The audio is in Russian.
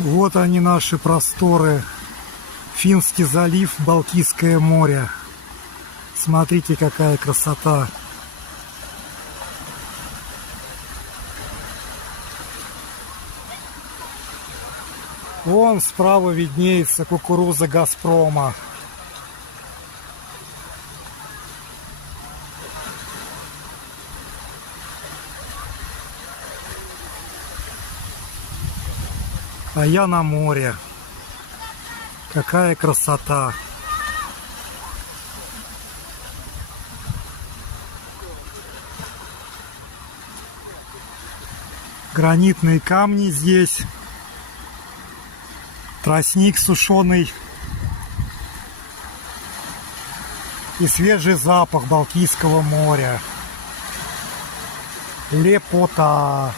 Вот они, наши просторы. Финский залив, Балтийское море. Смотрите, какая красота. Вон справа виднеется кукуруза «Газпрома». А я на море. Какая красота. Гранитные камни здесь. Тростник сушеный. И свежий запах Балтийского моря. Лепота.